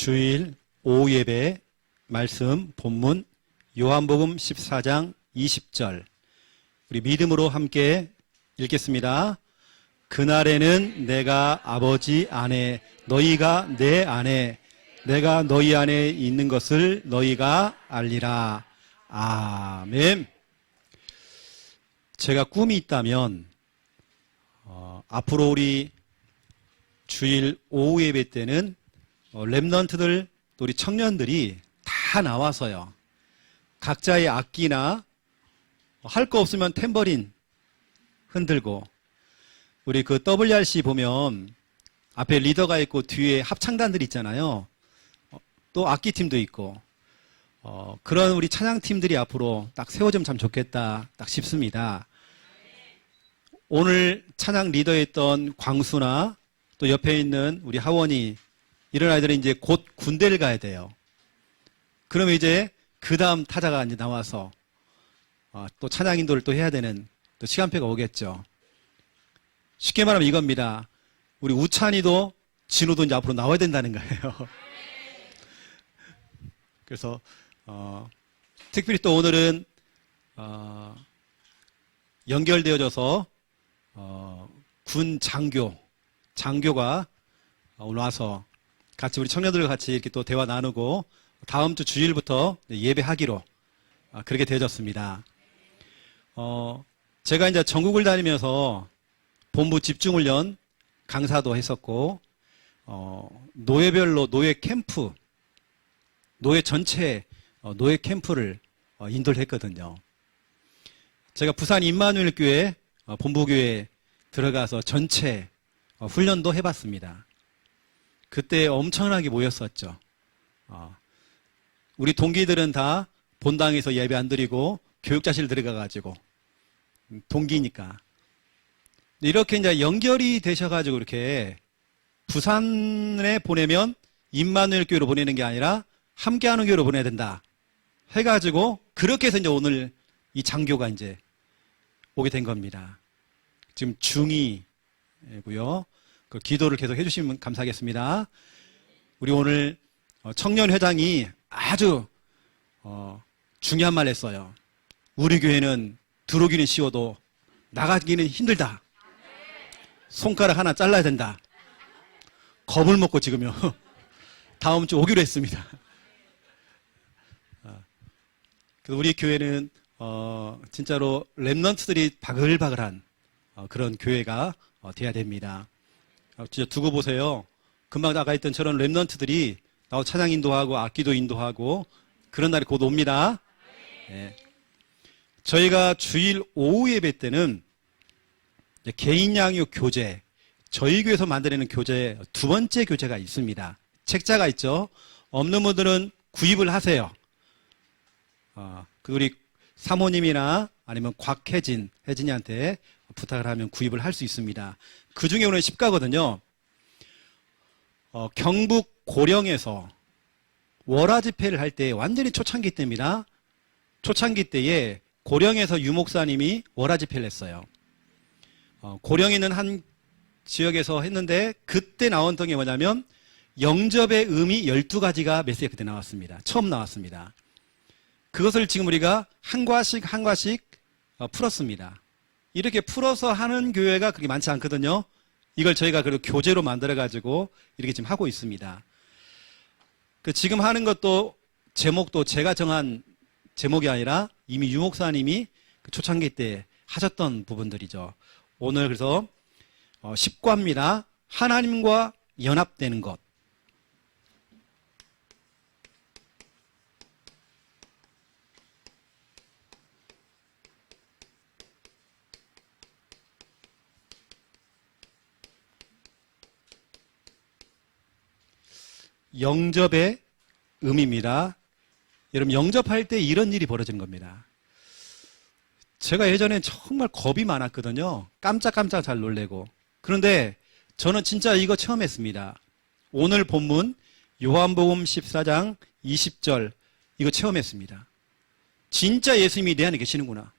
주일 오후 예배 말씀 본문 요한복음 14장 20절 우리 믿음으로 함께 읽겠습니다. 그날에는 내가 아버지 안에 너희가 내 안에 내가 너희 안에 있는 것을 너희가 알리라. 아멘. 제가 꿈이 있다면 앞으로 우리 주일 오후 예배 때는 렘넌트들 또 우리 청년들이 다 나와서요. 각자의 악기나 할 거 없으면 탬버린 흔들고 우리 그 WRC 보면 앞에 리더가 있고 뒤에 합창단들 있잖아요. 또 악기팀도 있고 그런 우리 찬양팀들이 앞으로 딱 세워지면 참 좋겠다 딱 싶습니다. 오늘 찬양 리더였던 광수나 또 옆에 있는 우리 하원이 이런 아이들은 이제 곧 군대를 가야 돼요. 그러면 이제 그 다음 타자가 이제 나와서 또 찬양 인도를 또 해야 되는 또 시간표가 오겠죠. 쉽게 말하면 이겁니다. 우리 우찬이도 진우도 이제 앞으로 나와야 된다는 거예요. 그래서 특별히 또 오늘은 연결되어져서 군 장교가 오늘 와서 같이 우리 청년들과 같이 이렇게 또 대화 나누고 다음 주 주일부터 예배하기로 그렇게 되어졌습니다. 제가 이제 전국을 다니면서 본부 집중훈련 강사도 했었고 노예별로 노예 캠프 노예 전체 노예 캠프를 인도를 했거든요. 제가 부산 임마누엘 교회 본부교회에 들어가서 전체 훈련도 해봤습니다. 그때 엄청나게 모였었죠. 우리 동기들은 다 본당에서 예배 안 드리고 교육자실 들어가가지고 동기니까 이렇게 이제 연결이 되셔가지고 이렇게 부산에 보내면 임마누엘 교회로 보내는 게 아니라 함께하는 교회로 보내야 된다 해가지고 그렇게 해서 이제 오늘 이 장교가 이제 오게 된 겁니다. 지금 중2고요. 그 기도를 계속 해주시면 감사하겠습니다. 우리 오늘 청년회장이 아주 중요한 말 했어요. 우리 교회는 들어오기는 쉬워도 나가기는 힘들다. 손가락 하나 잘라야 된다. 겁을 먹고 지금요. 다음 주 오기로 했습니다. 우리 교회는 진짜로 렘넌트들이 바글바글한 그런 교회가 돼야 됩니다. 진짜 두고 보세요. 금방 나가 있던 저런 렘넌트들이 나와 찬양 인도하고 악기도 인도하고 그런 날이 곧 옵니다. 네. 저희가 주일 오후 예배 때는 개인 양육 교재, 저희 교회에서 만들어내는 교재 두 번째 교재가 있습니다. 책자가 있죠. 없는 분들은 구입을 하세요. 우리 사모님이나 아니면 혜진이한테 부탁을 하면 구입을 할 수 있습니다. 그 중에 오늘 10가거든요. 경북 고령에서 월화 집회를 할 때 완전히 초창기 때입니다. 초창기 때에 고령에서 유목사님이 월화 집회를 했어요. 고령에 있는 한 지역에서 했는데 그때 나왔던 게 뭐냐면 영접의 의미 12가지가 메시지가 그때 나왔습니다. 처음 나왔습니다. 그것을 지금 우리가 한 과씩 풀었습니다. 이렇게 풀어서 하는 교회가 그렇게 많지 않거든요. 이걸 저희가 그리고 교재로 만들어가지고 이렇게 지금 하고 있습니다. 지금 하는 것도 제목도 제가 정한 제목이 아니라 이미 유 목사님이 초창기 때 하셨던 부분들이죠. 오늘 그래서 10과입니다. 하나님과 연합되는 것. 영접의 의미입니다. 여러분 영접할 때 이런 일이 벌어지는 겁니다. 제가 예전에 정말 겁이 많았거든요. 깜짝깜짝 잘 놀래고. 그런데 저는 진짜 이거 처음 했습니다. 오늘 본문 요한복음 14장 20절 이거 체험했습니다. 진짜 예수님이 내 안에 계시는구나.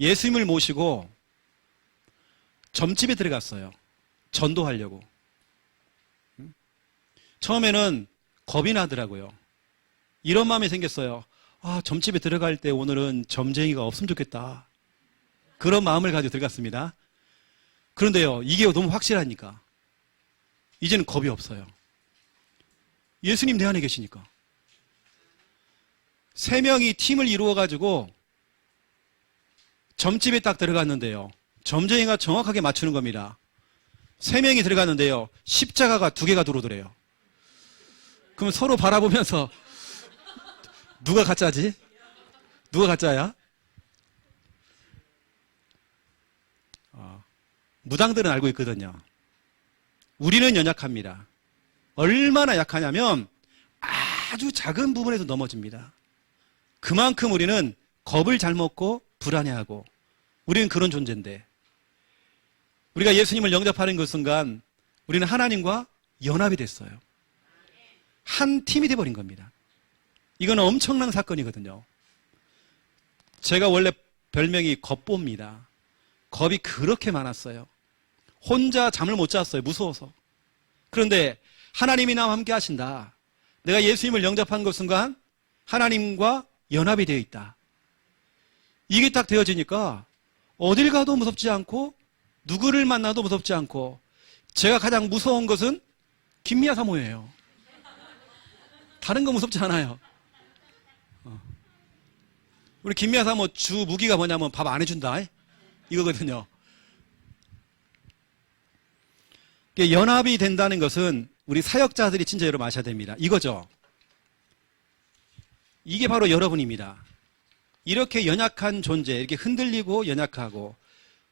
예수님을 모시고 점집에 들어갔어요. 전도하려고. 처음에는 겁이 나더라고요. 이런 마음이 생겼어요. 아, 점집에 들어갈 때 오늘은 점쟁이가 없으면 좋겠다. 그런 마음을 가지고 들어갔습니다. 그런데요, 이게 너무 확실하니까 이제는 겁이 없어요. 예수님 내 안에 계시니까. 3명이 팀을 이루어가지고 점집에 딱 들어갔는데요, 점쟁이가 정확하게 맞추는 겁니다. 3명이 들어갔는데요, 십자가가 2개가 들어오더래요. 그럼 서로 바라보면서 누가 가짜지? 누가 가짜야? 무당들은 알고 있거든요. 우리는 연약합니다. 얼마나 약하냐면 아주 작은 부분에서 넘어집니다. 그만큼 우리는 겁을 잘 먹고 불안해하고, 우리는 그런 존재인데, 우리가 예수님을 영접하는 그 순간 우리는 하나님과 연합이 됐어요. 한 팀이 돼버린 겁니다. 이건 엄청난 사건이거든요. 제가 원래 별명이 겁보입니다. 겁이 그렇게 많았어요. 혼자 잠을 못 잤어요. 무서워서. 그런데 하나님이 나와 함께 하신다. 내가 예수님을 영접한 그 순간 하나님과 연합이 되어 있다. 이게 딱 되어지니까 어딜 가도 무섭지 않고 누구를 만나도 무섭지 않고, 제가 가장 무서운 것은 김미아 사모예요. 다른 거 무섭지 않아요. 우리 김미아 사모 주 무기가 뭐냐면 밥 안 해준다 이거거든요. 연합이 된다는 것은 우리 사역자들이 진짜 여러분 아셔야 됩니다. 이거죠. 이게 바로 여러분입니다. 이렇게 연약한 존재, 이렇게 흔들리고 연약하고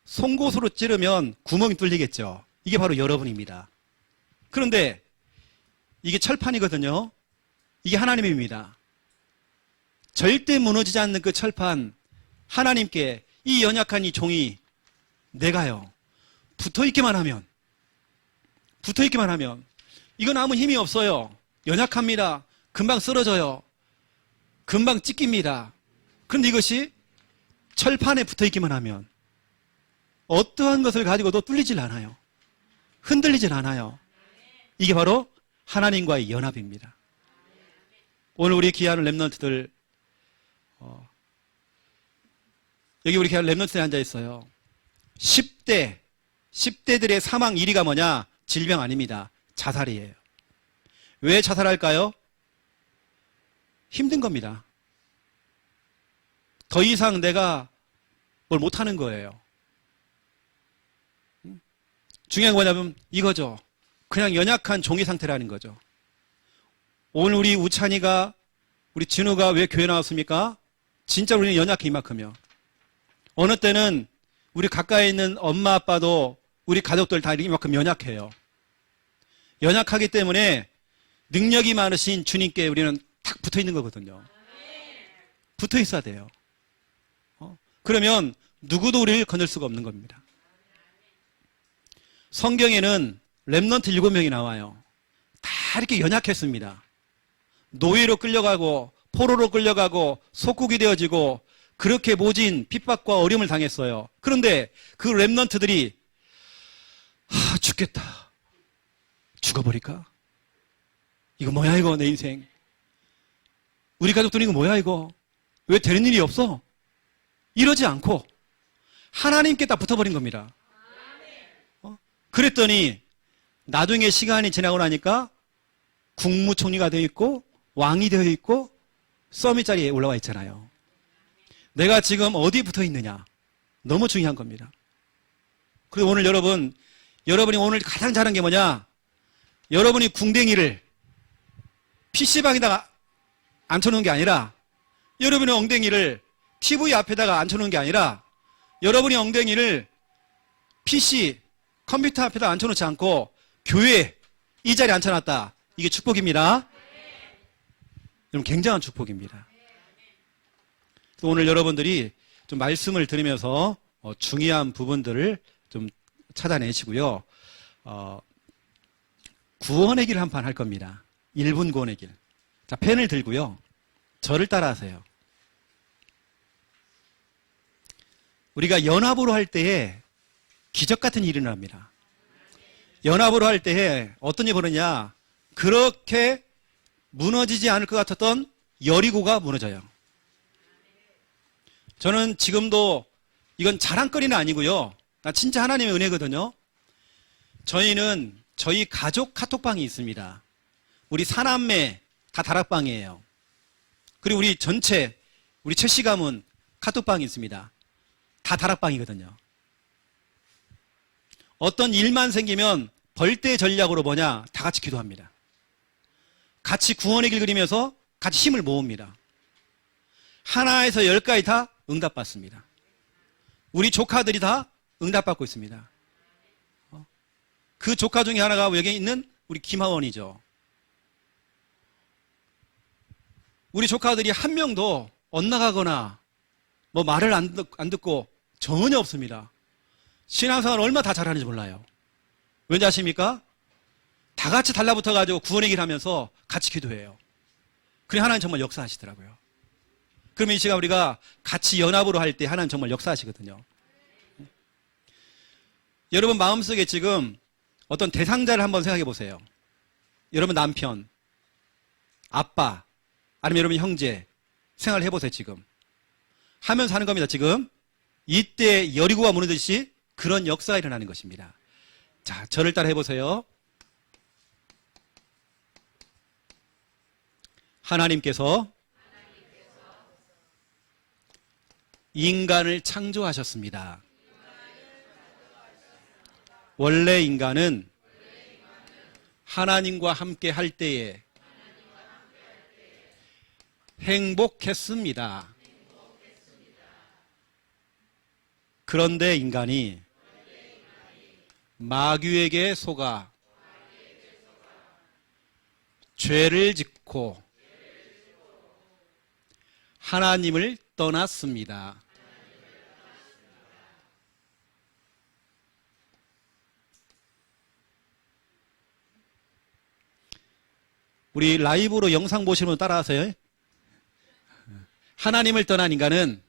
송곳으로 찌르면 구멍이 뚫리겠죠. 이게 바로 여러분입니다. 그런데 이게 철판이거든요. 이게 하나님입니다. 절대 무너지지 않는 그 철판, 하나님께 이 연약한 이 종이 내가요, 붙어있기만 하면, 이건 아무 힘이 없어요. 연약합니다. 금방 쓰러져요. 금방 찢깁니다. 그런데 이것이 철판에 붙어있기만 하면 어떠한 것을 가지고도 뚫리질 않아요. 흔들리질 않아요. 이게 바로 하나님과의 연합입니다. 오늘 우리 귀한 렘넌트들, 여기 우리 귀한 렘넌트들이 앉아 있어요. 10대들의 사망 1위가 뭐냐? 질병 아닙니다. 자살이에요. 왜 자살할까요? 힘든 겁니다. 더 이상 내가 뭘 못하는 거예요. 중요한 건 뭐냐면 이거죠. 그냥 연약한 종이 상태라는 거죠. 오늘 우리 우찬이가, 우리 진우가 왜 교회 나왔습니까? 진짜 우리는 연약해 이만큼이요. 어느 때는 우리 가까이 있는 엄마 아빠도 우리 가족들 다 이만큼 연약해요. 연약하기 때문에 능력이 많으신 주님께 우리는 탁 붙어 있는 거거든요. 붙어 있어야 돼요. 그러면 누구도 우리를 건들 수가 없는 겁니다. 성경에는 렘넌트 7명이 나와요. 다 이렇게 연약했습니다. 노예로 끌려가고 포로로 끌려가고 속국이 되어지고 그렇게 모진 핍박과 어려움을 당했어요. 그런데 그 렘넌트들이 죽겠다. 죽어버릴까? 이거 뭐야 이거 내 인생. 우리 가족들이 이거 뭐야 이거. 왜 되는 일이 없어? 이러지 않고 하나님께 딱 붙어버린 겁니다. 그랬더니 나중에 시간이 지나고 나니까 국무총리가 되어 있고 왕이 되어 있고 서밋 자리에 올라와 있잖아요. 내가 지금 어디에 붙어 있느냐? 너무 중요한 겁니다. 그리고 오늘 여러분이 오늘 가장 잘한 게 뭐냐? 여러분이 궁뎅이를 PC방에다가 앉혀놓은 게 아니라, 여러분의 엉덩이를 TV 앞에다가 앉혀놓은 게 아니라, 여러분의 엉덩이를 PC, 컴퓨터 앞에다 앉혀놓지 않고 교회 이 자리에 앉혀놨다. 이게 축복입니다. 여러분 굉장한 축복입니다. 오늘 여러분들이 좀 말씀을 들으면서 중요한 부분들을 좀 찾아내시고요. 구원의 길을 한 판 할 겁니다. 1분 구원의 길. 자, 펜을 들고요. 저를 따라하세요. 우리가 연합으로 할 때에 기적 같은 일이 일어납니다. 연합으로 할 때에 어떤 일이 벌어지냐? 그렇게 무너지지 않을 것 같았던 여리고가 무너져요. 저는 지금도 이건 자랑거리는 아니고요. 나 진짜 하나님의 은혜거든요. 저희는 저희 가족 카톡방이 있습니다. 우리 사남매 다 다락방이에요. 그리고 우리 전체 우리 최씨 가문 카톡방이 있습니다. 다 다락방이거든요. 어떤 일만 생기면 벌떼 전략으로 뭐냐? 다 같이 기도합니다. 같이 구원의 길 그리면서 같이 힘을 모읍니다. 하나에서 10까지 다 응답받습니다. 우리 조카들이 다 응답받고 있습니다. 그 조카 중에 하나가 여기 있는 우리 김하원이죠. 우리 조카들이 한 명도 엇나가거나 뭐 말을 안 듣고 전혀 없습니다. 신앙생활 얼마나 다 잘하는지 몰라요. 왠지 아십니까? 다 같이 달라붙어가지고 구원의 길 하면서 같이 기도해요. 그래 하나님 정말 역사하시더라고요. 그러면 이 시간 우리가 같이 연합으로 할 때 하나님 정말 역사하시거든요. 여러분 마음속에 지금 어떤 대상자를 한번 생각해 보세요. 여러분 남편, 아빠, 아니면 여러분 형제 생각을 해보세요. 지금 하면서 하는 겁니다. 지금 이때 여리고가 무너지듯이 그런 역사가 일어나는 것입니다. 자, 저를 따라 해보세요. 하나님께서 인간을 창조하셨습니다. 원래 인간은 하나님과 함께 할 때에 행복했습니다. 그런데 인간이 마귀에게 속아 죄를 짓고 하나님을 떠났습니다. 우리 라이브로 영상 보시는 분 따라하세요. 하나님을 떠난 인간은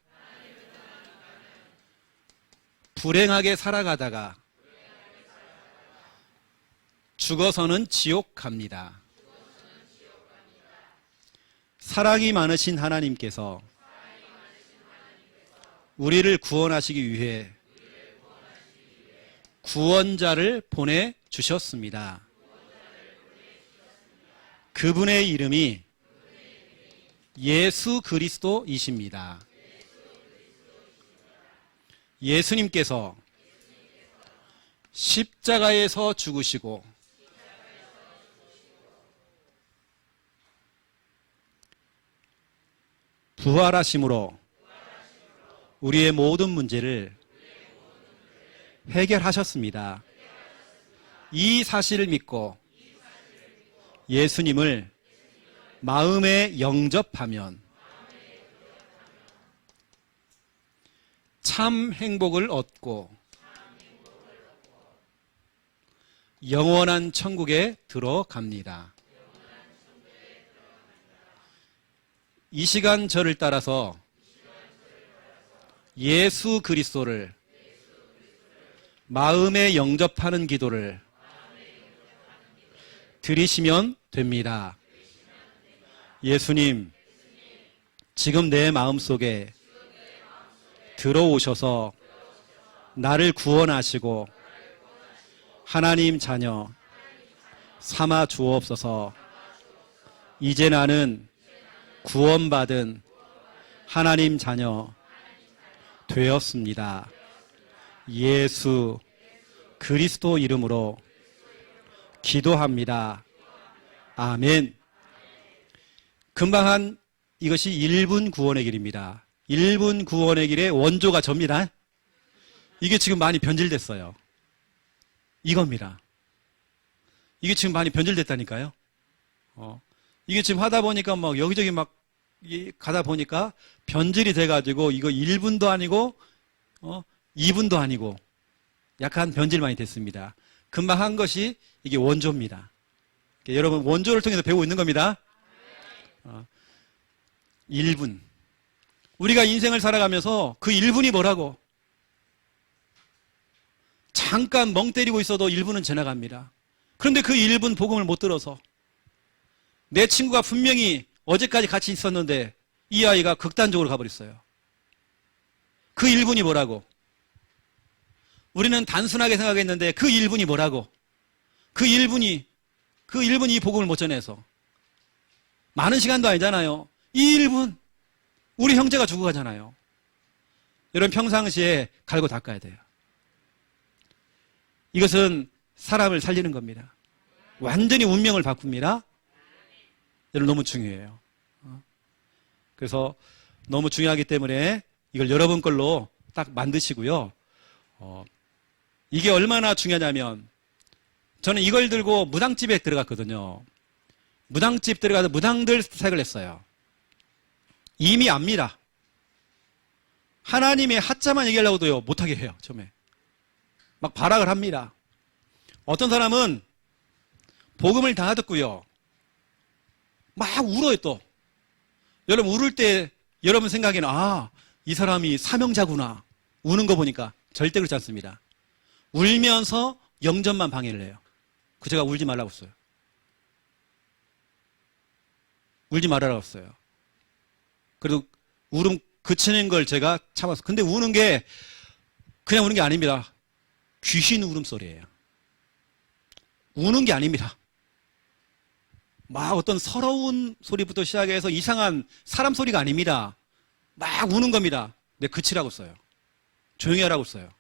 불행하게 살아가다가 죽어서는 지옥 갑니다. 사랑이 많으신 하나님께서 우리를 구원하시기 위해 구원자를 보내주셨습니다. 그분의 이름이 예수 그리스도이십니다. 예수님께서 십자가에서 죽으시고 부활하심으로 우리의 모든 문제를 해결하셨습니다. 이 사실을 믿고 예수님을 마음에 영접하면 참 행복을 얻고 영원한 천국에 들어갑니다. 이 시간 저를 따라서 예수 그리스도를 마음에 영접하는 기도를 드리시면 됩니다. 예수님, 지금 내 마음속에 들어오셔서 나를 구원하시고 하나님 자녀 삼아 주옵소서. 이제 나는 구원받은 하나님 자녀 되었습니다. 예수 그리스도 이름으로 기도합니다. 아멘. 금방 한 이것이 1분 구원의 길입니다. 1분 구원의 길의 원조가 접니다. 이게 지금 많이 변질됐어요. 이겁니다. 이게 지금 많이 변질됐다니까요. 이게 지금 하다 보니까 막 여기저기 막 가다 보니까 변질이 돼가지고 이거 1분도 아니고 2분도 아니고 약간 변질 많이 됐습니다. 금방 한 것이 이게 원조입니다. 여러분 원조를 통해서 배우고 있는 겁니다. 1분. 우리가 인생을 살아가면서 그 1분이 뭐라고? 잠깐 멍 때리고 있어도 1분은 지나갑니다. 그런데 그 1분 복음을 못 들어서 내 친구가 분명히 어제까지 같이 있었는데 이 아이가 극단적으로 가버렸어요. 그 1분이 뭐라고? 우리는 단순하게 생각했는데 그 1분이 뭐라고? 그 1분이 이 복음을 못 전해서 많은 시간도 아니잖아요. 이 1분 우리 형제가 죽어가잖아요. 여러분 평상시에 갈고 닦아야 돼요. 이것은 사람을 살리는 겁니다. 완전히 운명을 바꿉니다. 여러분 너무 중요해요. 그래서 너무 중요하기 때문에 이걸 여러분 걸로 딱 만드시고요. 이게 얼마나 중요하냐면 저는 이걸 들고 무당집에 들어갔거든요. 무당집 들어가서 무당들 스타일을 했어요. 이미 압니다. 하나님의 하자만 얘기하려고도요 못하게 해요. 처음에 막 발악을 합니다. 어떤 사람은 복음을 다 듣고요 막 울어요. 또 여러분 울을 때 여러분 생각에는 이 사람이 사명자구나. 우는 거 보니까 절대 그렇지 않습니다. 울면서 영전만 방해를 해요. 그 제가 울지 말라고 했어요. 울지 말라고 했어요. 그래도 울음 그치는 걸 제가 참았어요. 근데 우는 게 그냥 우는 게 아닙니다. 귀신 울음소리예요. 우는 게 아닙니다. 막 어떤 서러운 소리부터 시작해서 이상한 사람 소리가 아닙니다. 막 우는 겁니다. 근데 그치라고 써요. 조용히 하라고 써요.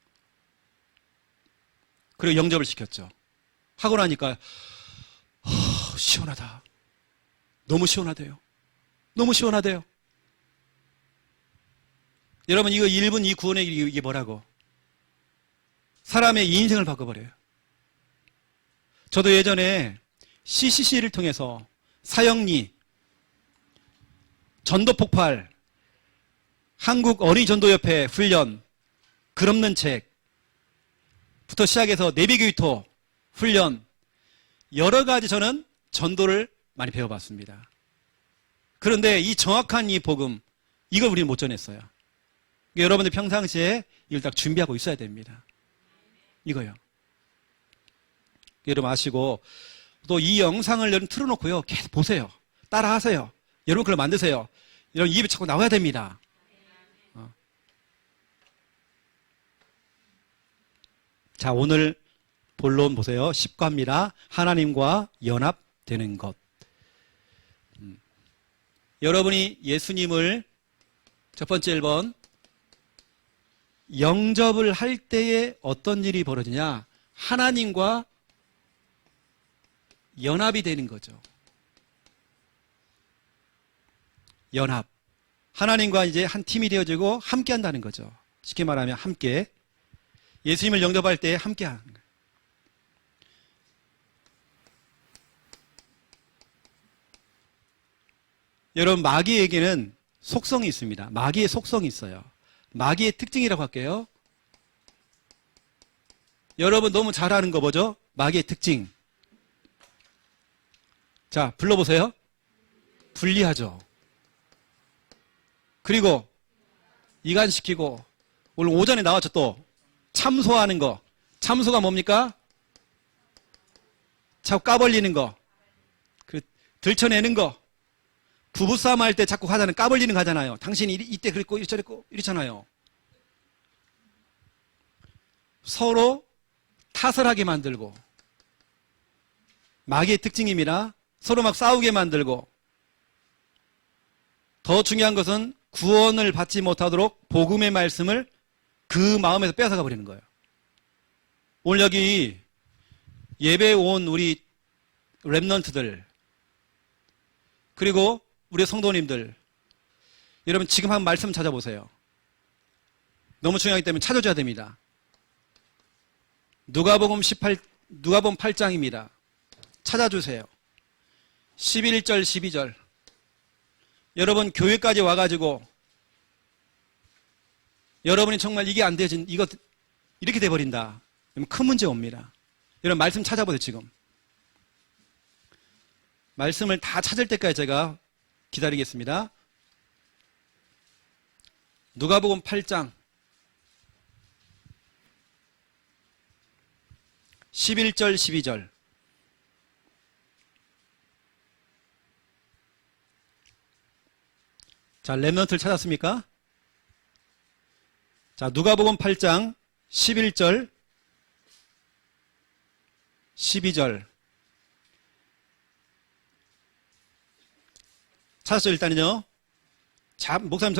그리고 영접을 시켰죠. 하고 나니까 시원하다. 너무 시원하대요. 너무 시원하대요. 여러분 이거 1분 이 구원의 길 이게 뭐라고? 사람의 인생을 바꿔버려요. 저도 예전에 CCC를 통해서 사형리, 전도폭발, 한국 어린이전도협회 훈련, 글 없는 책부터 시작해서 내비교육토 훈련, 여러 가지 저는 전도를 많이 배워봤습니다. 그런데 이 정확한 이 복음, 이걸 우리는 못 전했어요. 여러분들 평상시에 이걸 딱 준비하고 있어야 됩니다. 이거요. 여러분 아시고 또 이 영상을 여러분 틀어놓고요 계속 보세요. 따라하세요. 여러분 그걸 만드세요. 여러분 입에 자꾸 나와야 됩니다. 자 오늘 본론 보세요. 10과입니다. 하나님과 연합되는 것. 여러분이 예수님을 첫 번째 1번 영접을 할 때에 어떤 일이 벌어지냐? 하나님과 연합이 되는 거죠. 연합. 하나님과 이제 한 팀이 되어지고 함께 한다는 거죠. 쉽게 말하면 함께. 예수님을 영접할 때 함께 하는 거예요. 여러분 마귀에게는 속성이 있습니다. 마귀의 속성이 있어요. 마귀의 특징이라고 할게요. 여러분 너무 잘 아는 거 뭐죠? 마귀의 특징. 자, 불러보세요. 분리하죠. 그리고 이간시키고 오늘 오전에 나왔죠 또. 참소하는 거. 참소가 뭡니까? 자꾸 까벌리는 거. 들춰내는 거. 부부싸움 할 때 자꾸 하자는 까벌리는 거 하잖아요. 당신이 이때 그랬고 이랬고 이렇잖아요. 서로 탓을 하게 만들고 마귀의 특징입니다. 서로 막 싸우게 만들고 더 중요한 것은 구원을 받지 못하도록 복음의 말씀을 그 마음에서 뺏어가 버리는 거예요. 오늘 여기 예배에 온 우리 랩넌트들 그리고 우리 성도님들 여러분 지금 한 말씀 찾아보세요. 너무 중요하기 때문에 찾아줘야 됩니다. 누가복음 8장입니다. 찾아주세요. 11절 12절 여러분 교회까지 와가지고 여러분이 정말 이게 안 되진 이거 이렇게 돼버린다. 큰 문제 옵니다. 여러분 말씀 찾아보세요. 지금 말씀을 다 찾을 때까지 제가 기다리겠습니다. 누가복음 8장 11절 12절 자, 렘넌트를 찾았습니까? 자, 누가복음 8장 11절, 12절. 찾았죠, 일단은요. 자, 목사님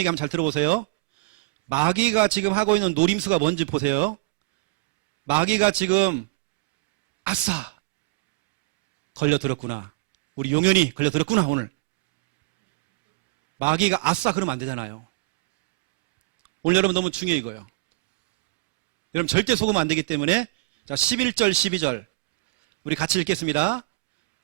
얘기 한번 잘 들어보세요. 마귀가 지금 하고 있는 노림수가 뭔지 보세요. 마귀가 지금, 아싸! 걸려들었구나. 우리 용현이 걸려들었구나, 오늘. 마귀가 아싸 그러면 안 되잖아요. 오늘 여러분 너무 중요해 이거요. 여러분 절대 속으면 안 되기 때문에 자 11절 12절 우리 같이 읽겠습니다.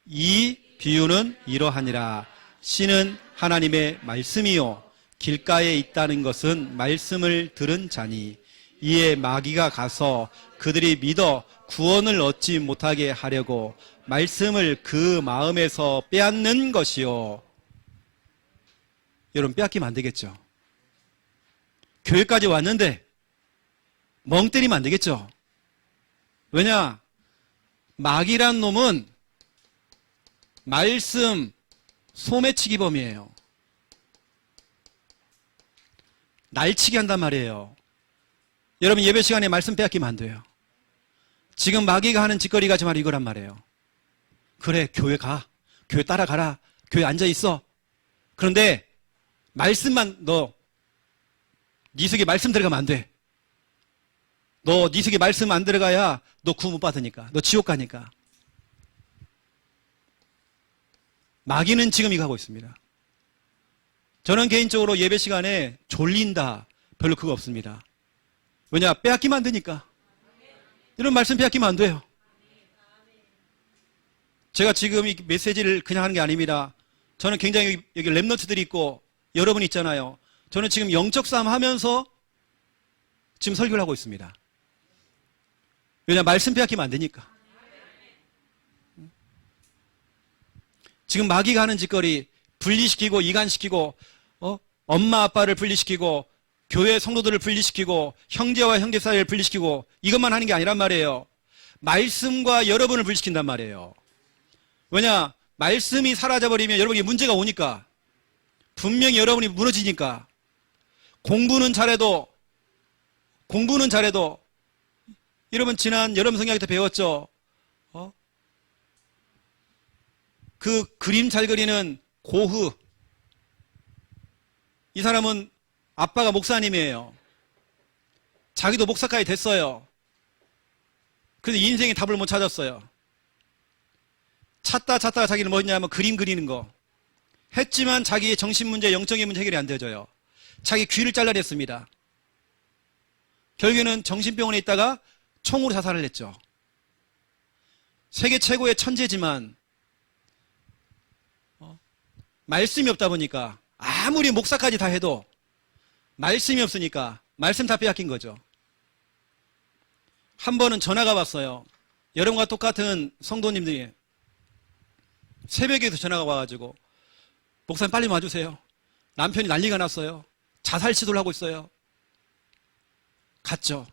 이 비유는 이러하니라. 씨는 하나님의 말씀이요 길가에 있다는 것은 말씀을 들은 자니 이에 마귀가 가서 그들이 믿어 구원을 얻지 못하게 하려고 말씀을 그 마음에서 빼앗는 것이요. 여러분 빼앗기면 안 되겠죠. 교회까지 왔는데 멍 때리면 안 되겠죠. 왜냐? 마귀란 놈은 말씀 소매치기범이에요. 날치기 한단 말이에요. 여러분 예배 시간에 말씀 빼앗기면 안 돼요. 지금 마귀가 하는 짓거리가 정말 이거란 말이에요. 그래 교회 가. 교회 따라가라. 교회 앉아있어. 그런데 말씀만 네 속에 말씀 들어가면 안 돼. 네 속에 말씀 안 들어가야 너 구원 못 받으니까. 너 지옥 가니까. 마귀는 지금 이거 하고 있습니다. 저는 개인적으로 예배 시간에 졸린다. 별로 그거 없습니다. 왜냐? 빼앗기면 안 되니까. 이런 말씀 빼앗기면 안 돼요. 제가 지금 이 메시지를 그냥 하는 게 아닙니다. 저는 굉장히 여기 랩런트들이 있고 여러분 있잖아요. 저는 지금 영적 싸움 하면서 지금 설교를 하고 있습니다. 왜냐? 말씀 빼앗기면 안 되니까. 지금 마귀가 하는 짓거리 분리시키고 이간시키고 엄마 아빠를 분리시키고 교회 성도들을 분리시키고 형제와 형제 사이를 분리시키고 이것만 하는 게 아니란 말이에요. 말씀과 여러분을 분리시킨단 말이에요. 왜냐? 말씀이 사라져버리면 여러분이 문제가 오니까 분명히 여러분이 무너지니까 공부는 잘해도 여러분 지난 여러분 성경에 때 배웠죠? 그 그림 잘 그리는 고흐 이 사람은 아빠가 목사님이에요. 자기도 목사까지 됐어요. 그래서 인생의 답을 못 찾았어요. 찾다가 자기는 뭐였냐면 그림 그리는 거 했지만 자기의 정신문제 영적인 문제 해결이 안 되어져요. 자기 귀를 잘라냈습니다. 결국에는 정신병원에 있다가 총으로 자살을 했죠. 세계 최고의 천재지만 말씀이 없다 보니까 아무리 목사까지 다 해도 말씀이 없으니까 말씀 다 빼앗긴 거죠. 한 번은 전화가 왔어요. 여러분과 똑같은 성도님들이 새벽에도 전화가 와가지고 목사님 빨리 와주세요. 남편이 난리가 났어요. 자살 시도를 하고 있어요. 갔죠.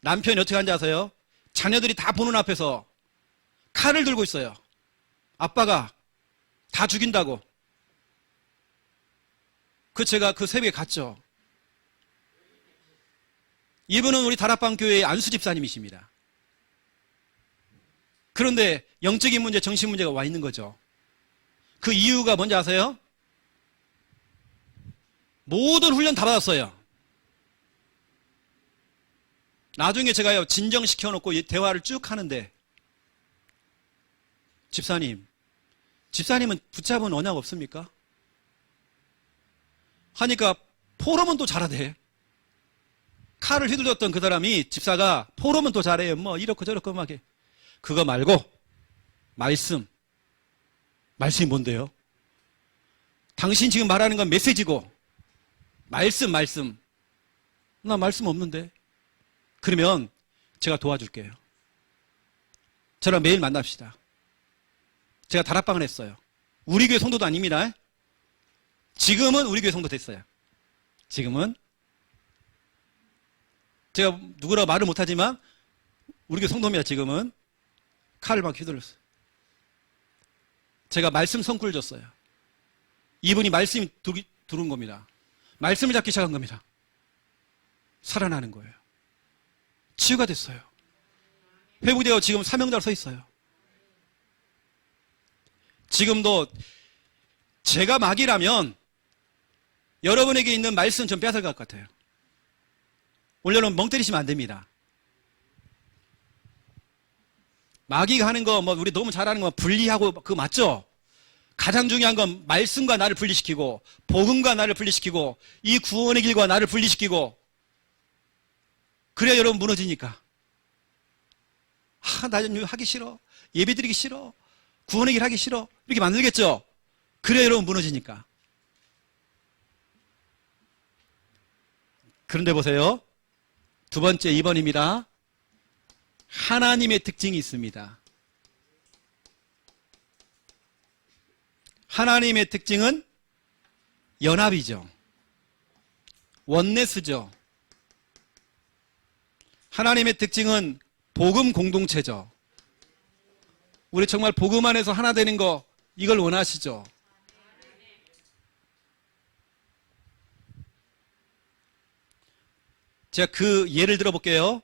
남편이 어떻게 하는지 아세요? 자녀들이 다 보는 앞에서 칼을 들고 있어요. 아빠가 다 죽인다고. 제가 그 새벽에 갔죠. 이분은 우리 다락방 교회의 안수 집사님이십니다. 그런데 영적인 문제, 정신 문제가 와 있는 거죠. 그 이유가 뭔지 아세요? 모든 훈련 다 받았어요. 나중에 제가요 진정시켜놓고 대화를 쭉 하는데 집사님은 붙잡은 언약 없습니까? 하니까 포럼은 또 잘하대. 칼을 휘둘렀던 그 사람이 집사가 포럼은 또 잘해요. 뭐 이렇고 저렇고 막 해. 그거 말고 말씀이 뭔데요? 당신 지금 말하는 건 메시지고 말씀 나 말씀 없는데. 그러면 제가 도와줄게요. 저랑 매일 만납시다. 제가 다락방을 했어요. 우리 교회 성도도 아닙니다. 지금은 우리 교회 성도 됐어요. 지금은 제가 누구라고 말을 못하지만 우리 교회 성도입니다. 지금은 칼을 막 휘둘렀어요. 제가 말씀 성구를 줬어요. 이분이 말씀이 들어온 겁니다. 말씀을 잡기 시작한 겁니다. 살아나는 거예요. 치유가 됐어요. 회복되어 지금 사명자로 서 있어요. 지금도 제가 마귀라면 여러분에게 있는 말씀 좀 뺏어갈 것 같아요. 원래는 멍 때리시면 안 됩니다. 마귀가 하는 거, 우리 너무 잘하는 거 분리하고 그거 맞죠? 가장 중요한 건 말씀과 나를 분리시키고, 복음과 나를 분리시키고, 이 구원의 길과 나를 분리시키고, 그래야 여러분 무너지니까. 나 하기 싫어. 예배 드리기 싫어. 구원의 길 하기 싫어. 이렇게 만들겠죠? 그래야 여러분 무너지니까. 그런데 보세요. 두 번째 2번입니다. 하나님의 특징이 있습니다. 하나님의 특징은 연합이죠. 원네스죠. 하나님의 특징은 복음 공동체죠. 우리 정말 복음 안에서 하나 되는 거, 이걸 원하시죠? 제가 그 예를 들어볼게요.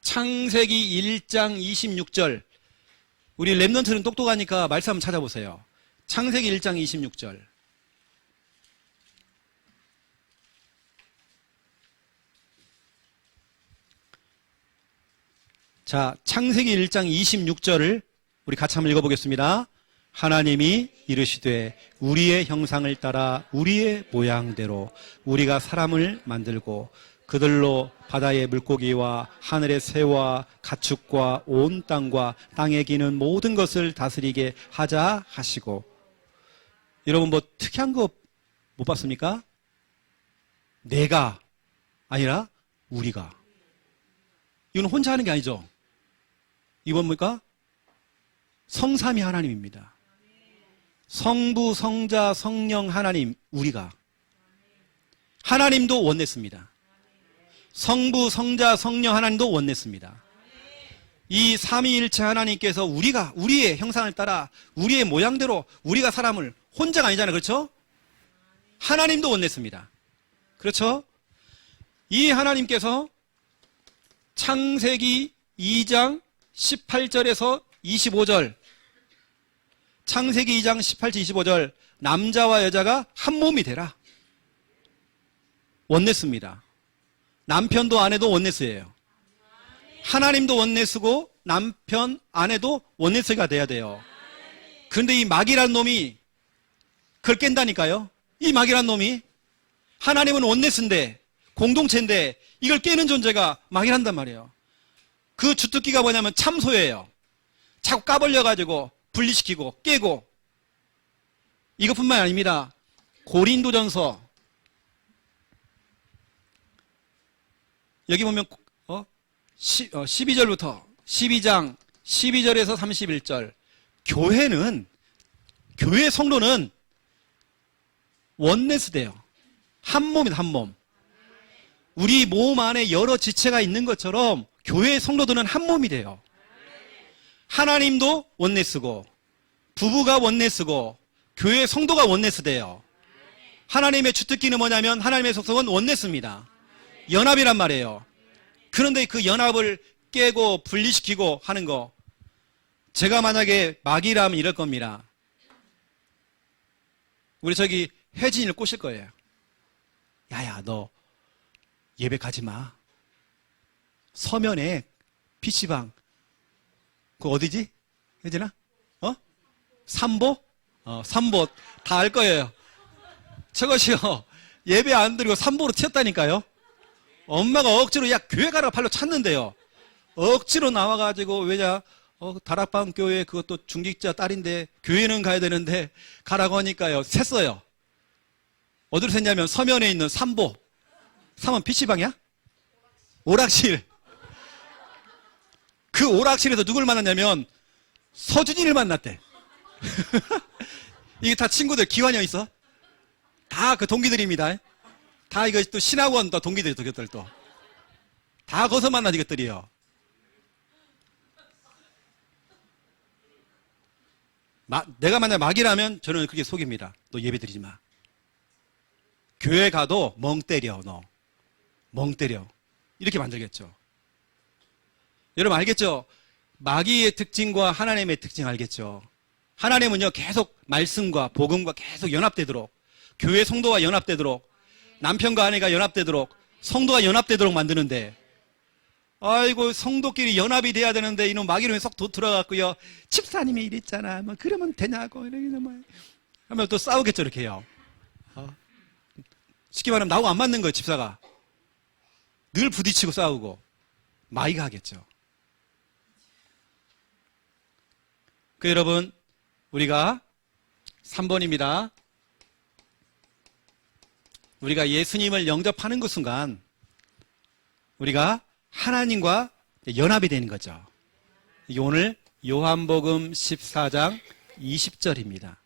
창세기 1장 26절. 우리 랩넌트는 똑똑하니까 말씀 한번 찾아보세요. 창세기 1장 26절. 자, 창세기 1장 26절을 우리 같이 한번 읽어보겠습니다. 하나님이 이르시되 우리의 형상을 따라 우리의 모양대로 우리가 사람을 만들고 그들로 바다의 물고기와 하늘의 새와 가축과 온 땅과 땅에 기는 모든 것을 다스리게 하자 하시고. 여러분 뭐 특이한 거 못 봤습니까? 내가 아니라 우리가. 이건 혼자 하는 게 아니죠. 이건 뭡니까? 성삼위 하나님입니다. 성부, 성자, 성령 하나님, 우리가. 하나님도 원냈습니다. 성부, 성자, 성령 하나님도 원냈습니다. 이 삼위일체 하나님께서 우리가 우리의 형상을 따라 우리의 모양대로 우리가 사람을, 혼자가 아니잖아요. 그렇죠? 하나님도 원냈습니다. 그렇죠? 이 하나님께서 창세기 2장 18절에서 25절, 창세기 2장 18절 25절, 남자와 여자가 한 몸이 되라. 원네스입니다. 남편도 아내도 원네스예요. 하나님도 원네스고 남편, 아내도 원네스가 돼야 돼요. 그런데 이 마귀라는 놈이 그걸 깬다니까요. 이 마귀라는 놈이. 하나님은 원네스인데, 공동체인데 이걸 깨는 존재가 마귀란단 말이에요. 그 주특기가 뭐냐면 참소예요. 자꾸 까벌려가지고 분리시키고 깨고. 이것뿐만 아닙니다. 고린도전서 여기 보면 12절부터 12장 12절에서 31절. 교회 성도는 원네스 돼요. 한 몸이다, 한 몸. 우리 몸 안에 여러 지체가 있는 것처럼 교회 성도들은 한 몸이 돼요. 하나님도 원네스고, 부부가 원네스고, 교회 성도가 원네스 돼요. 하나님의 주특기는 뭐냐면 하나님의 속성은 원네스입니다. 연합이란 말이에요. 그런데 그 연합을 깨고 분리시키고 하는 거, 제가 만약에 마귀라면 이럴 겁니다. 우리 저기 혜진이를 꼬실 거예요. 야야, 너 예배 가지 마. 서면에 PC방, 그 어디지? 혜진아? 삼보? 삼보 다 알 거예요. 저것이요, 예배 안 드리고 삼보로 튀었다니까요. 엄마가 억지로 야 교회 가라고 팔로 찼는데요. 억지로 나와가지고 왜냐? 다락방 교회 그것도 중직자 딸인데 교회는 가야 되는데 가라고 하니까요. 샜어요. 어디로 샜냐면 서면에 있는 삼보. 삼은 PC방이야? 오락실. 그 오락실에서 누굴 만났냐면 서준이를 만났대. 이게 다 친구들, 기환이 있어? 다 그 동기들입니다. 다 이거 또 신학원 또 동기들, 그것들 또. 다 거기서 만난 이것들이요. 내가 만약 마귀라면 저는 그렇게 속입니다. 너 예배 드리지 마. 교회 가도 멍 때려, 너. 멍 때려. 이렇게 만들겠죠. 여러분 알겠죠? 마귀의 특징과 하나님의 특징 알겠죠? 하나님은요, 계속 말씀과 복음과 계속 연합되도록, 교회 성도와 연합되도록, 남편과 아내가 연합되도록, 성도가 연합되도록 만드는데, 아이고, 성도끼리 연합이 돼야 되는데, 이놈 마귀로 쏙 들어갔고요. 집사님이 이랬잖아. 뭐, 그러면 되냐고. 이러면 뭐. 하면 또 싸우겠죠, 이렇게요. 쉽게 말하면 나하고 안 맞는 거예요, 집사가. 늘 부딪히고 싸우고. 마귀가 하겠죠. 그 여러분, 우리가 3번입니다. 우리가 예수님을 영접하는 그 순간 우리가 하나님과 연합이 되는 거죠. 이게 오늘 요한복음 14장 20절입니다.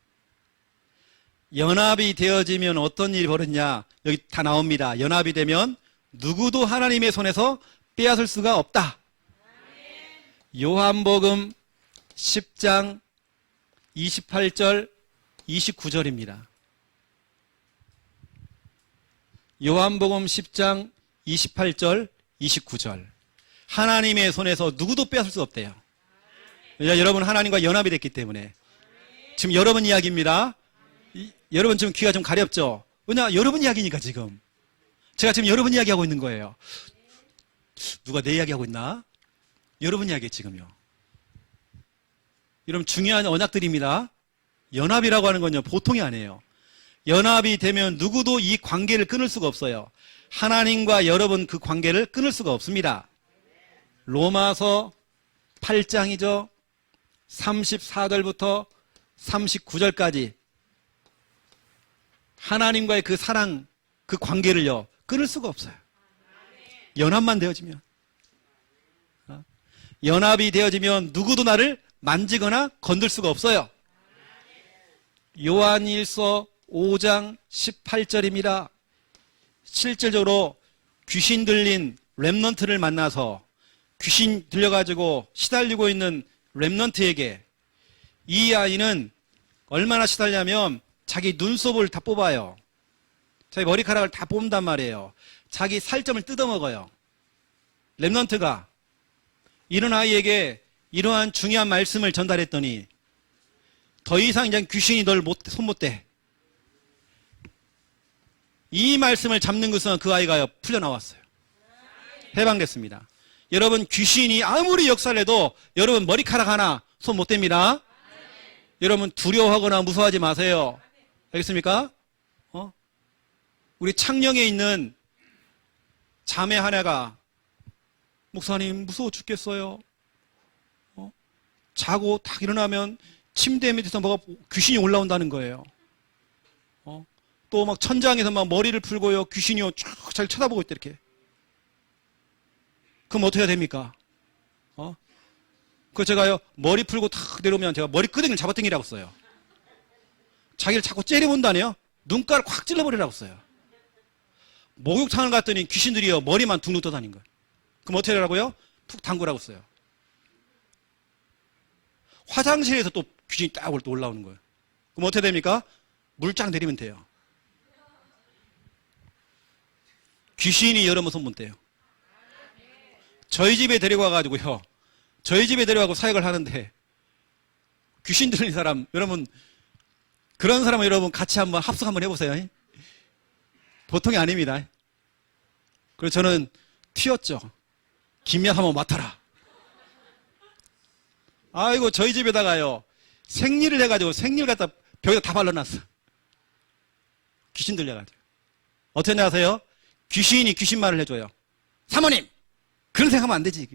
연합이 되어지면 어떤 일이 벌어지냐? 여기 다 나옵니다. 연합이 되면 누구도 하나님의 손에서 빼앗을 수가 없다. 요한복음 10장 28절 29절입니다. 요한복음 10장 28절 29절. 하나님의 손에서 누구도 빼앗을 수 없대요. 여러분 하나님과 연합이 됐기 때문에. 지금 여러분 이야기입니다. 여러분 지금 귀가 좀 가렵죠? 왜냐? 여러분 이야기니까 지금. 제가 지금 여러분 이야기하고 있는 거예요. 누가 내 이야기하고 있나? 여러분 이야기 지금요. 여러분 중요한 언약들입니다. 연합이라고 하는 건요, 보통이 아니에요. 연합이 되면 누구도 이 관계를 끊을 수가 없어요. 하나님과 여러분 그 관계를 끊을 수가 없습니다. 로마서 8장이죠. 34절부터 39절까지 하나님과의 그 사랑, 그 관계를요, 끊을 수가 없어요. 연합만 되어지면. 연합이 되어지면 누구도 나를 만지거나 건들 수가 없어요. 요한일서 5장 18절입니다. 실질적으로 귀신 들린 렘넌트를 만나서 귀신 들려가지고 시달리고 있는 렘넌트에게 이 아이는 얼마나 시달냐면 자기 눈썹을 다 뽑아요. 자기 머리카락을 다 뽑는단 말이에요. 자기 살점을 뜯어먹어요. 렘넌트가 이런 아이에게 이러한 중요한 말씀을 전달했더니 더 이상 이제 귀신이 널 손 못 대. 이 말씀을 잡는 것은 그 아이가 풀려나왔어요. 해방됐습니다. 여러분 귀신이 아무리 역사를 해도 여러분 머리카락 하나 손 못 댑니다. 여러분 두려워하거나 무서워하지 마세요. 알겠습니까? 우리 창녕에 있는 자매 하나가 목사님 무서워 죽겠어요. 자고 딱 일어나면 침대 밑에서 뭐가 귀신이 올라온다는 거예요. 또 막 천장에서 막 머리를 풀고요. 귀신이요 쭉 잘 쳐다보고 있대 이렇게. 그럼 어떻게 해야 됩니까? 그 제가요 머리 풀고 탁 내려오면 제가 머리 끄댕이를 잡아당기라고 써요. 자기를 자꾸 째려본다네요. 눈깔 확 찔러버리라고 써요. 목욕탕을 갔더니 귀신들이요 머리만 둥둥 떠다닌 거예요. 그럼 어떻게 하라고요? 푹 담그라고 써요. 화장실에서 또 귀신이 딱 올라오는 거예요. 그럼 어떻게 됩니까? 물 쫙 내리면 돼요. 귀신이 여러분 손 못 대요. 저희 집에 데려가가지고요. 저희 집에 데려가고 사역을 하는데 귀신 들린 사람 여러분 그런 사람은 여러분 같이 한번 합숙 한번 해보세요. 보통이 아닙니다. 그래서 저는 튀었죠. 김약 한번 맡아라. 아이고 저희 집에다가요 생리를 해가지고 생리를 갖다 벽에다 다 발라놨어. 귀신 들려가지고 어떻게 하세요? 귀신이 귀신 말을 해줘요. 사모님 그런 생각하면 안 되지.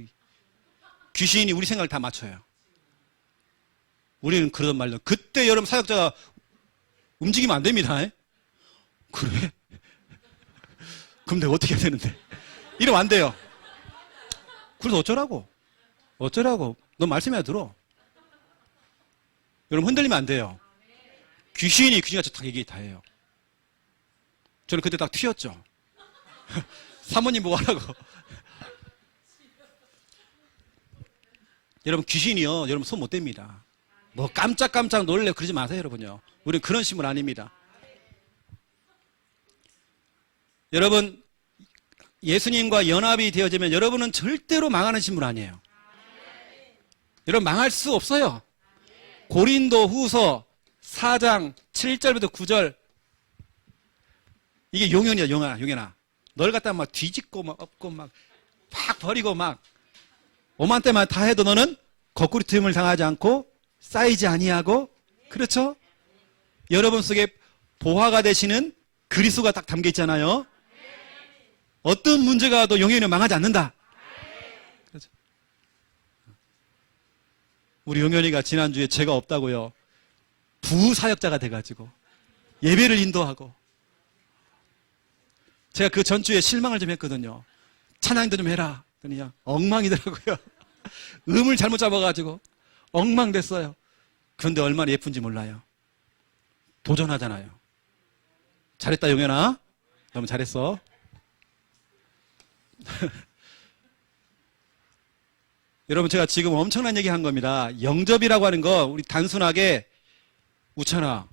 귀신이 우리 생각을 다 맞춰요. 우리는 그러던 말도 그때 여러분 사역자가 움직이면 안 됩니다. 그래? 그럼 내가 어떻게 해야 되는데? 이러면 안 돼요. 그래서 어쩌라고? 너 말씀해야 들어. 여러분 흔들리면 안 돼요. 귀신이 귀신같이 딱 얘기 다 해요. 저는 그때 딱 튀었죠. 사모님 보고 하라고. 여러분 귀신이요 여러분 손 못 댑니다. 뭐 깜짝깜짝 놀래 그러지 마세요 여러분요. 우리는 그런 식물 아닙니다. 여러분, 예수님과 연합이 되어지면 여러분은 절대로 망하는 신분 아니에요. 여러분, 망할 수 없어요. 고린도 후서 4장 7절부터 9절. 이게 용연이야, 용연아. 널 갖다 막 뒤집고 막 엎고 막 버리고 막 오만 때만 다 해도 너는 거꾸리 틈을 당하지 않고 쌓이지 아니하고, 그렇죠? 여러분 속에 보화가 되시는 그리스도가 딱 담겨 있잖아요. 어떤 문제가 와도 용연이는 망하지 않는다. 그렇죠? 우리 용연이가 지난주에 죄가 없다고요, 부사역자가 돼가지고 예배를 인도하고, 제가 그 전주에 실망을 좀 했거든요. 찬양도 좀 해라. 그러니까 엉망이더라고요. 음을 잘못 잡아가지고 엉망됐어요. 그런데 얼마나 예쁜지 몰라요. 도전하잖아요. 잘했다, 용연아. 너무 잘했어. 여러분, 제가 지금 엄청난 얘기 한 겁니다. 영접이라고 하는 거, 우리 단순하게, 우찬아,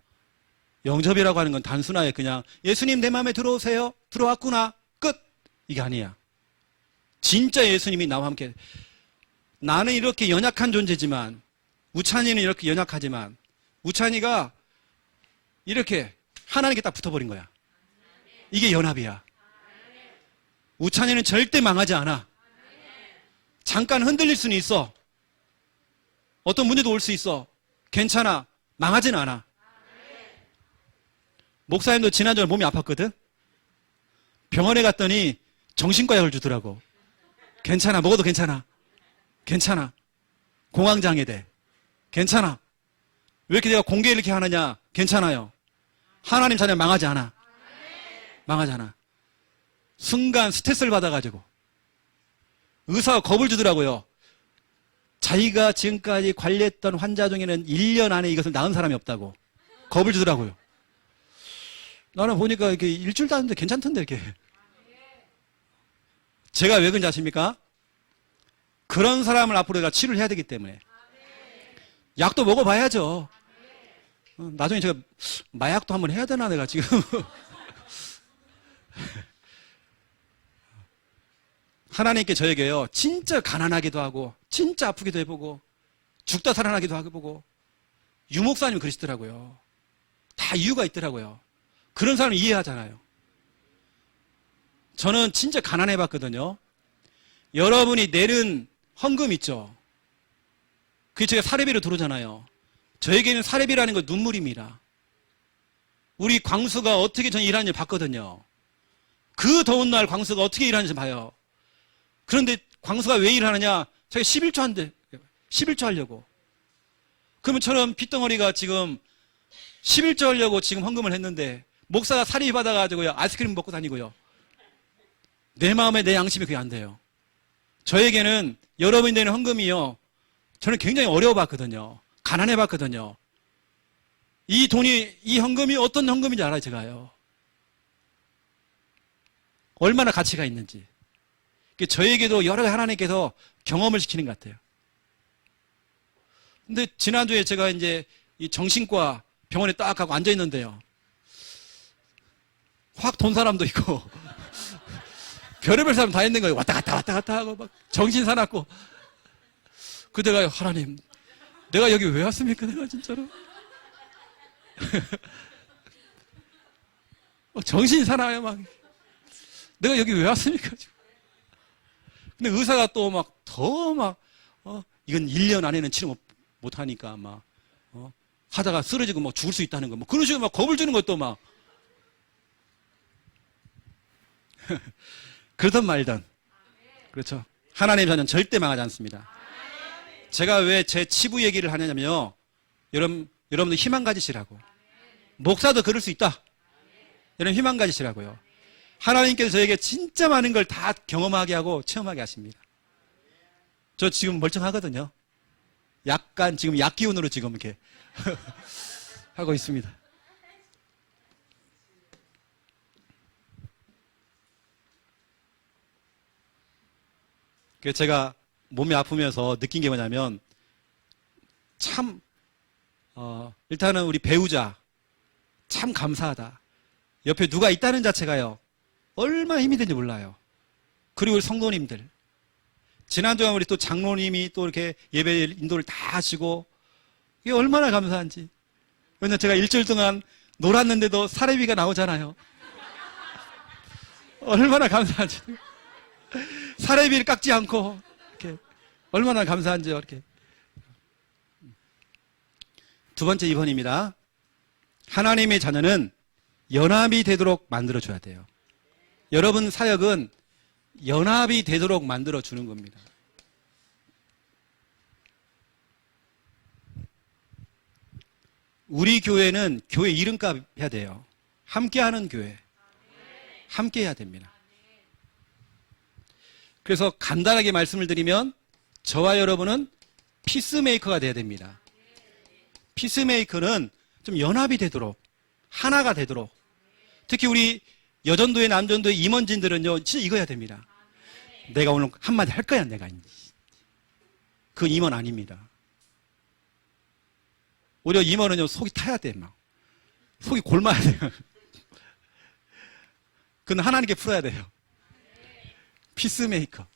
영접이라고 하는 건 단순하게 그냥 예수님 내 마음에 들어오세요, 들어왔구나, 끝. 이게 아니야. 진짜 예수님이 나와 함께. 나는 이렇게 연약한 존재지만, 우찬이는 이렇게 연약하지만, 우찬이가 이렇게 하나님께 딱 붙어버린 거야. 이게 연합이야. 우찬이는 절대 망하지 않아. 잠깐 흔들릴 수는 있어. 어떤 문제도 올 수 있어. 괜찮아. 망하진 않아. 목사님도 지난주에 몸이 아팠거든. 병원에 갔더니 정신과 약을 주더라고. 괜찮아. 먹어도 괜찮아. 괜찮아. 공황장애돼. 괜찮아. 왜 이렇게 내가 공개 이렇게 하느냐? 괜찮아요. 하나님 자녀 망하지 않아. 망하지 않아. 순간 스트레스를 받아가지고 의사가 겁을 주더라고요. 자기가 지금까지 관리했던 환자 중에는 1년 안에 이것을 낳은 사람이 없다고 겁을 주더라고요. 나는 보니까 이렇게 일주일도 안 됐는데 괜찮던데, 이렇게. 제가 왜 그런지 아십니까? 그런 사람을 앞으로 내가 치료를 해야 되기 때문에. 약도 먹어봐야죠. 나중에 제가 마약도 한번 해야 되나, 내가 지금. 하나님께 저에게요, 진짜 가난하기도 하고, 진짜 아프기도 해보고, 죽다 살아나기도 해보고, 유목사님 그러시더라고요. 다 이유가 있더라고요. 그런 사람 이해하잖아요. 저는 진짜 가난해 봤거든요. 여러분이 내는 헌금 있죠? 그게 제가 사례비로 들어오잖아요. 저에게는 사례비라는 건 눈물입니다. 우리 광수가 어떻게 전 일하는지 봤거든요. 그 더운 날 광수가 어떻게 일하는지 봐요. 그런데 광수가 왜 일하느냐? 자기가 11조 한대. 11조 하려고. 그러면 저는 핏덩어리가 지금 11조 하려고 지금 헌금을 했는데, 목사가 사리 받아가지고요, 아이스크림 먹고 다니고요. 내 마음에 내 양심이 그게 안 돼요. 저에게는 여러분이 내는 헌금이요, 저는 굉장히 어려워 봤거든요. 가난해 봤거든요. 이 돈이, 이 헌금이 어떤 헌금인지 알아요, 제가요. 얼마나 가치가 있는지. 저에게도 여러 가지 하나님께서 경험을 시키는 것 같아요. 근데 지난주에 제가 이제 이 정신과 병원에 딱 가고 앉아 있는데요, 확 돈 사람도 있고, 별의별 사람 다 있는 거예요. 왔다 갔다 하고, 막 정신 사납고. 그때가, 하나님, 내가 여기 왜 왔습니까? 내가 진짜로. 막 정신이 사나워요, 막. 내가 여기 왜 왔습니까? 근데 의사가 또 막, 이건 1년 안에는 치료 못 하니까 막, 하다가 쓰러지고 막 죽을 수 있다는 거, 뭐 그런 식으로 막 겁을 주는 것도 막. 그러던 말던. 그렇죠. 하나님 자녀는 절대 망하지 않습니다. 제가 왜 제 치부 얘기를 하냐면요, 여러분들 희망 가지시라고. 목사도 그럴 수 있다. 여러분 희망 가지시라고요. 하나님께서 저에게 진짜 많은 걸 다 경험하게 하고 체험하게 하십니다. 저 지금 멀쩡하거든요. 약간 지금 약기운으로 지금 이렇게 하고 있습니다. 그래서 제가 몸이 아프면서 느낀 게 뭐냐면, 참, 일단은 우리 배우자, 참 감사하다. 옆에 누가 있다는 자체가요, 얼마나 힘이 드는지 몰라요. 그리고 우리 성도님들. 지난주에 우리 또 장로님이 또 이렇게 예배 인도를 다 하시고, 이게 얼마나 감사한지. 왜냐면 제가 일주일 동안 놀았는데도 사례비가 나오잖아요. 얼마나 감사한지. 사례비를 깎지 않고, 이렇게. 얼마나 감사한지요, 이렇게. 두 번째 2번입니다. 하나님의 자녀는 연합이 되도록 만들어줘야 돼요. 여러분 사역은 연합이 되도록 만들어주는 겁니다. 우리 교회는 교회 이름값 해야 돼요. 함께하는 교회. 함께 해야 됩니다. 그래서 간단하게 말씀을 드리면 저와 여러분은 피스메이커가 돼야 됩니다. 피스메이커는 좀 연합이 되도록, 하나가 되도록. 특히 우리 여전도회, 남전도회 임원진들은요, 진짜 이거 해야 됩니다. 내가 오늘 한마디 할 거야, 내가. 그 임원 아닙니다. 오히려 임원은요, 속이 타야 돼, 막. 속이 골마야 돼요. 그건 하나님께 풀어야 돼요. 피스메이커.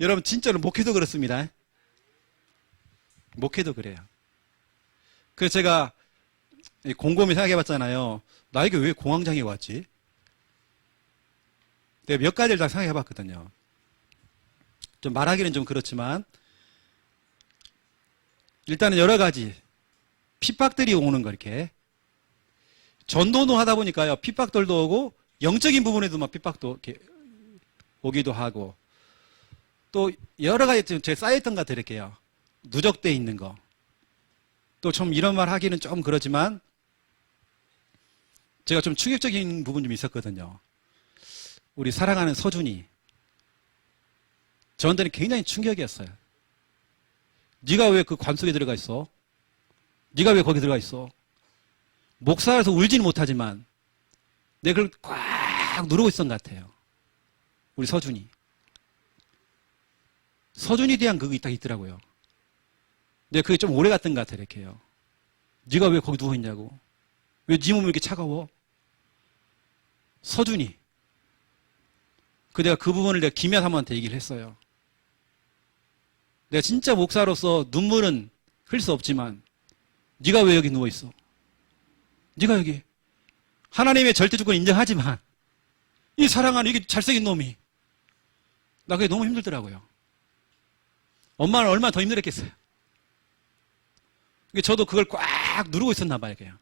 여러분, 진짜로 목회도 그렇습니다. 목회도 그래요. 그래서 제가 곰곰이 생각해 봤잖아요. 나에게 왜 공황장애 왔지? 내가 몇 가지를 다 생각해 봤거든요. 좀 말하기는 좀 그렇지만, 일단은 여러 가지 핍박들이 오는 거, 이렇게. 전도도 하다 보니까요, 핍박들도 오고, 영적인 부분에도 막 핍박도 이렇게 오기도 하고, 또 여러 가지 제 쌓였던 것 같아요. 누적돼 있는 거. 또 좀 이런 말 하기는 좀 그렇지만 제가 좀 충격적인 부분 좀 있었거든요. 우리 사랑하는 서준이. 저한테는 굉장히 충격이었어요. 네가 왜 그 관 속에 들어가 있어? 네가 왜 거기 들어가 있어? 목사라서 울지는 못하지만 내가 그걸 꽉 누르고 있었던 것 같아요. 우리 서준이. 서준이에 대한 그게 딱 있더라고요. 근데 그게 좀 오래 갔던 것 같아, 이렇게요. 네가 왜 거기 누워있냐고. 왜 네 몸이 이렇게 차가워? 서준이. 내가 그 부분을 내가 김야 사모한테 얘기를 했어요. 내가 진짜 목사로서 눈물은 흘릴 수 없지만 네가 왜 여기 누워있어? 네가 여기. 하나님의 절대 주권 인정하지만 이 사랑하는 이게 잘생긴 놈이. 나 그게 너무 힘들더라고요. 엄마는 얼마나 더 힘들었겠어요. 저도 그걸 꽉 누르고 있었나 봐요. 그냥.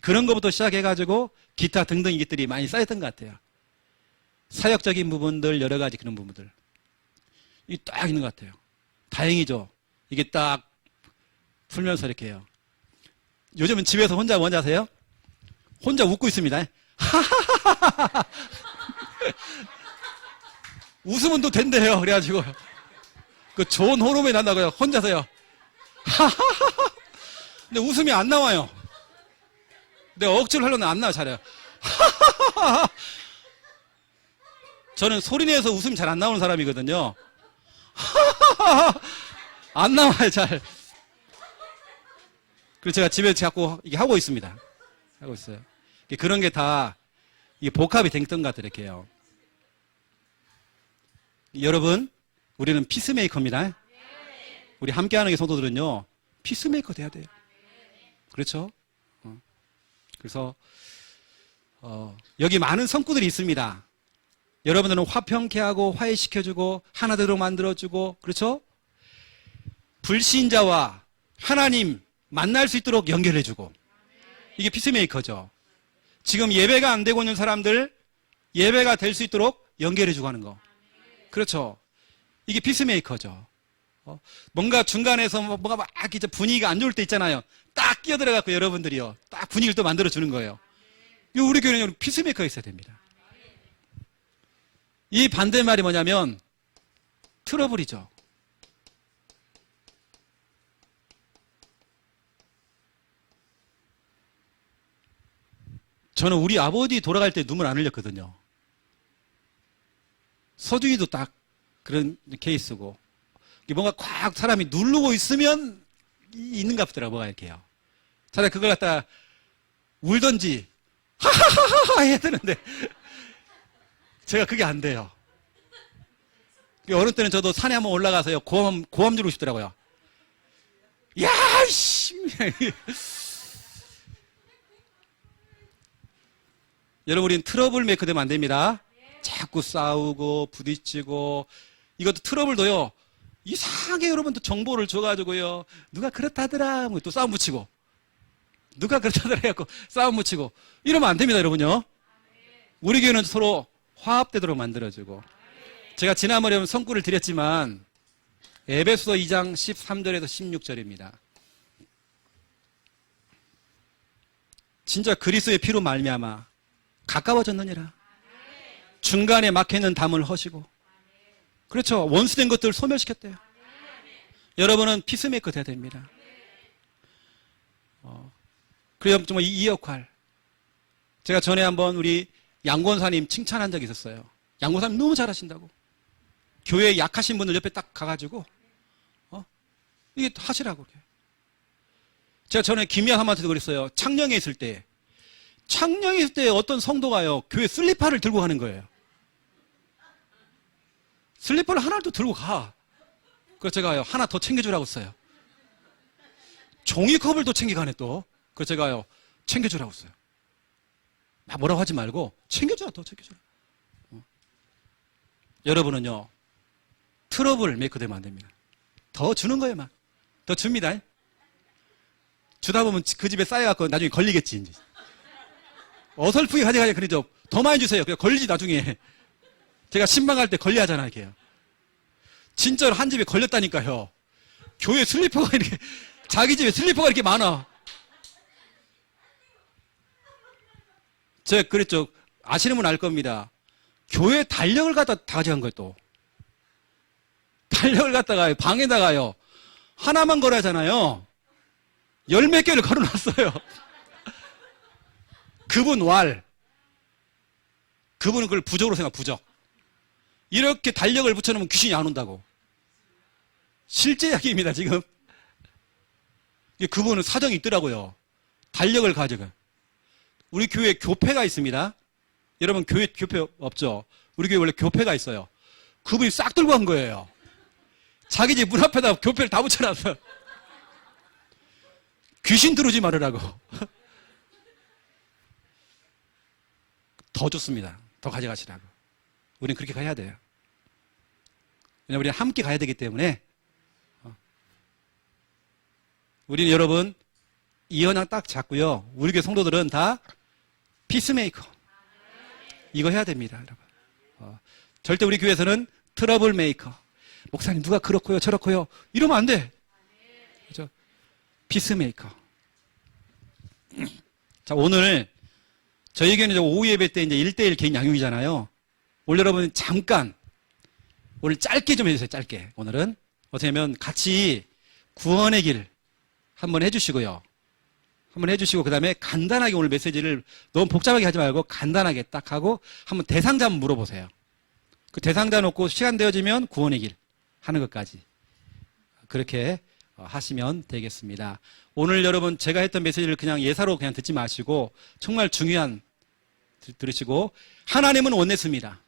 그런 것부터 시작해가지고 기타 등등 이것들이 많이 쌓였던 것 같아요. 사역적인 부분들, 여러 가지 그런 부분들. 이게 딱 있는 것 같아요. 다행이죠. 이게 딱 풀면서 이렇게 해요. 요즘은 집에서 혼자 뭔지 아세요? 혼자 웃고 있습니다. 웃으면 또 된대요. 그래가지고 그 좋은 호르몬이 난다고요. 혼자서요. 근데 웃음이 안 나와요. 내가 억지로 하려면 안 나와, 잘해요. 저는 소리 내서 웃음이 잘 안 나오는 사람이거든요. 안 나와요, 잘. 그래서 제가 집에서 자꾸 이게 하고 있습니다. 하고 있어요. 그런 게 다 복합이 됐던 것 같아요, 이렇게요. 여러분, 우리는 피스메이커입니다. 우리 함께하는 성도들은요, 피스메이커 돼야 돼요. 그렇죠? 그래서 여기 많은 성구들이 있습니다. 여러분들은 화평케 하고 화해시켜주고 하나 되도록 만들어주고, 그렇죠? 불신자와 하나님 만날 수 있도록 연결해주고, 이게 피스메이커죠. 지금 예배가 안 되고 있는 사람들 예배가 될 수 있도록 연결해주고 하는 거. 그렇죠? 이게 피스메이커죠. 뭔가 중간에서 뭔가 막 이제 분위기가 안 좋을 때 있잖아요. 딱 끼어들어갖고 여러분들이요, 딱 분위기를 또 만들어주는 거예요. 우리 교회는 피스메이커가 있어야 됩니다. 이 반대말이 뭐냐면 트러블이죠. 저는 우리 아버지 돌아갈 때 눈물 안 흘렸거든요. 서준이도 딱 그런 케이스고, 뭔가 꽉 사람이 누르고 있으면 있는가 보더라고요. 뭐가 이렇게요. 차라리 그걸 갖다 울던지 하하하하 해야 되는데 제가 그게 안 돼요. 어느 때는 저도 산에 한번 올라가서요, 고함 지르고 싶더라고요. 야, 씨! 여러분, 우린 트러블 메이커 되면 안 됩니다. 자꾸 싸우고, 부딪히고, 이것도 트러블도요, 이상하게 여러분도 정보를 줘가지고요, 누가 그렇다더라, 또 싸움 붙이고, 누가 그렇다더라 해갖고 싸움 붙이고, 이러면 안 됩니다, 여러분요. 우리 교회는 서로 화합되도록 만들어주고, 제가 지난번에 성구를 드렸지만, 에베소서 2장 13절에서 16절입니다. 진짜 그리스도의 피로 말미암아 가까워졌느니라. 중간에 막혀있는 담을 허시고, 그렇죠. 원수된 것들을 소멸시켰대요. 여러분은 피스메이커 돼야 됩니다. 그래서 정말 이 역할. 제가 전에 한번 우리 양권사님 칭찬한 적이 있었어요. 양권사님 너무 잘하신다고. 교회에 약하신 분들 옆에 딱 가가지고, 이게 하시라고. 제가 전에 김미아한테도 그랬어요. 창녕에 있을 때 어떤 성도가요, 교회 슬리퍼를 들고 가는 거예요. 슬리퍼를 하나를 또 들고 가. 그래서 제가요, 하나 더 챙겨주라고 했어요. 종이컵을 또 챙겨가네 또. 그래서 제가요, 챙겨주라고 했어요. 뭐라고 하지 말고 챙겨주라, 더 챙겨주라. 여러분은요, 트러블 메이커 되면 안 됩니다. 더 주는 거예요, 막. 더 줍니다. 주다 보면 그 집에 쌓여갖고 나중에 걸리겠지, 이제. 어설프게 가져가야 그러죠. 더 많이 주세요. 그냥 걸리지, 나중에. 제가 신방 갈 때 걸려하잖아요, 이렇게요. 진짜로 한 집에 걸렸다니까요. 교회 슬리퍼가 이렇게, 자기 집에 슬리퍼가 이렇게 많아. 제가 그랬죠. 아시는 분 알 겁니다. 교회 달력을 갖다 다 가져간 거예요, 또. 달력을 갖다가 방에다가요, 하나만 걸어야 하잖아요. 열 몇 개를 걸어놨어요. 그분 그분은 그걸 부적으로 생각, 부적. 이렇게 달력을 붙여놓으면 귀신이 안 온다고. 실제 이야기입니다, 지금. 그분은 사정이 있더라고요. 달력을 가져가. 우리 교회에 교패가 있습니다. 여러분, 교회 교패 없죠? 우리 교회 원래 교패가 있어요. 그분이 싹 들고 간 거예요. 자기 집 문 앞에다 교패를 다 붙여놨어요. 귀신 들어오지 말으라고. 더 좋습니다. 더 가져가시라고. 우리는 그렇게 가야 돼요. 왜냐하면 우리는 함께 가야 되기 때문에. 우리는 여러분, 이 언약 딱 잡고요. 우리 교회 성도들은 다 피스메이커. 이거 해야 됩니다, 여러분. 절대 우리 교회에서는 트러블 메이커. 목사님 누가 그렇고요, 저렇고요. 이러면 안 돼. 그렇죠? 피스메이커. 자, 오늘 저희 교회는 오후 예배 때 이제 1대1 개인 양육이잖아요. 오늘 여러분 잠깐, 오늘 짧게 좀 해주세요, 짧게. 오늘은 어떻게 하면 같이 구원의 길 한번 해주시고요. 한번 해주시고, 그 다음에 간단하게 오늘 메시지를 너무 복잡하게 하지 말고 간단하게 딱 하고 한번 대상자 한번 물어보세요. 그 대상자 놓고 시간 되어지면 구원의 길 하는 것까지. 그렇게 하시면 되겠습니다. 오늘 여러분 제가 했던 메시지를 그냥 예사로 그냥 듣지 마시고 정말 중요한 들으시고, 하나님은 원네스입니다.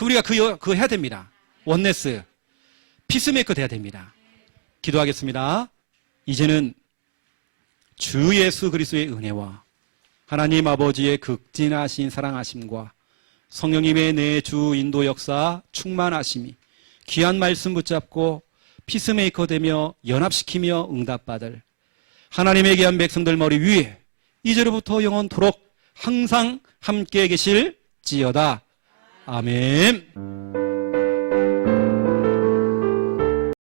우리가 그거 해야 됩니다. 원네스. 피스메이커 돼야 됩니다. 기도하겠습니다. 이제는 주 예수 그리스도의 은혜와 하나님 아버지의 극진하신 사랑하심과 성령님의 내 주 인도 역사 충만하심이 귀한 말씀 붙잡고 피스메이커 되며 연합시키며 응답받을 하나님의 귀한 백성들 머리 위에 이제로부터 영원토록 항상 함께 계실지어다. 아멘.